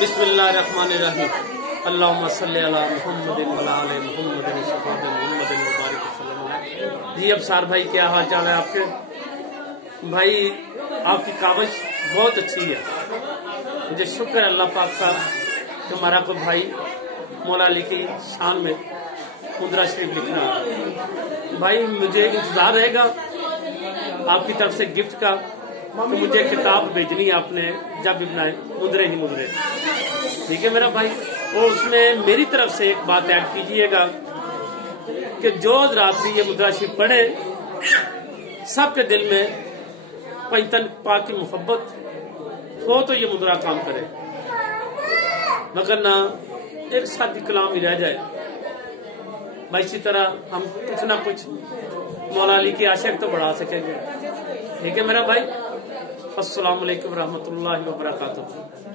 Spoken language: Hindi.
बिस्मिल्लाहिर्रहमानिर्रहीम। अल्लाहुम्मा सल्ली अला मुहम्मदिन व अला आलि मुहम्मदिन सल्लल्लाहु मुहम्मदिन व बारिक वसल्लम। जी अबसार भाई, क्या हाल चाल है आपके? भाई आपकी कावश बहुत अच्छी है। मुझे शुक्र है अल्लाह पाक का कि हमारा कोई भाई मौला अली की शान में मुद्रा शरीफ लिख रहा है। भाई मुझे इंतजार रहेगा आपकी तरफ से गिफ्ट का, तो मुझे किताब भेजनी है आपने जब भी बनाए, मुद्रे ही मुद्रे। ठीक है मेरा भाई। और उसमें मेरी तरफ से एक बात ऐड कीजिएगा कि जो रात भी ये मुद्रा शरीफ पढ़े, सबके दिल में पंचतन पाक की मोहब्बत हो तो ये मुद्रा काम करे, मगर ना एक सादी कलाम ही रह जाए। भाई इसी तरह हम कुछ ना कुछ मौला अली की आशिक तो बढ़ा सकेंगे। ठीक है मेरा भाई। अस्सलाम वालेकुम रहमतुल्लाहि व बरकातुहू।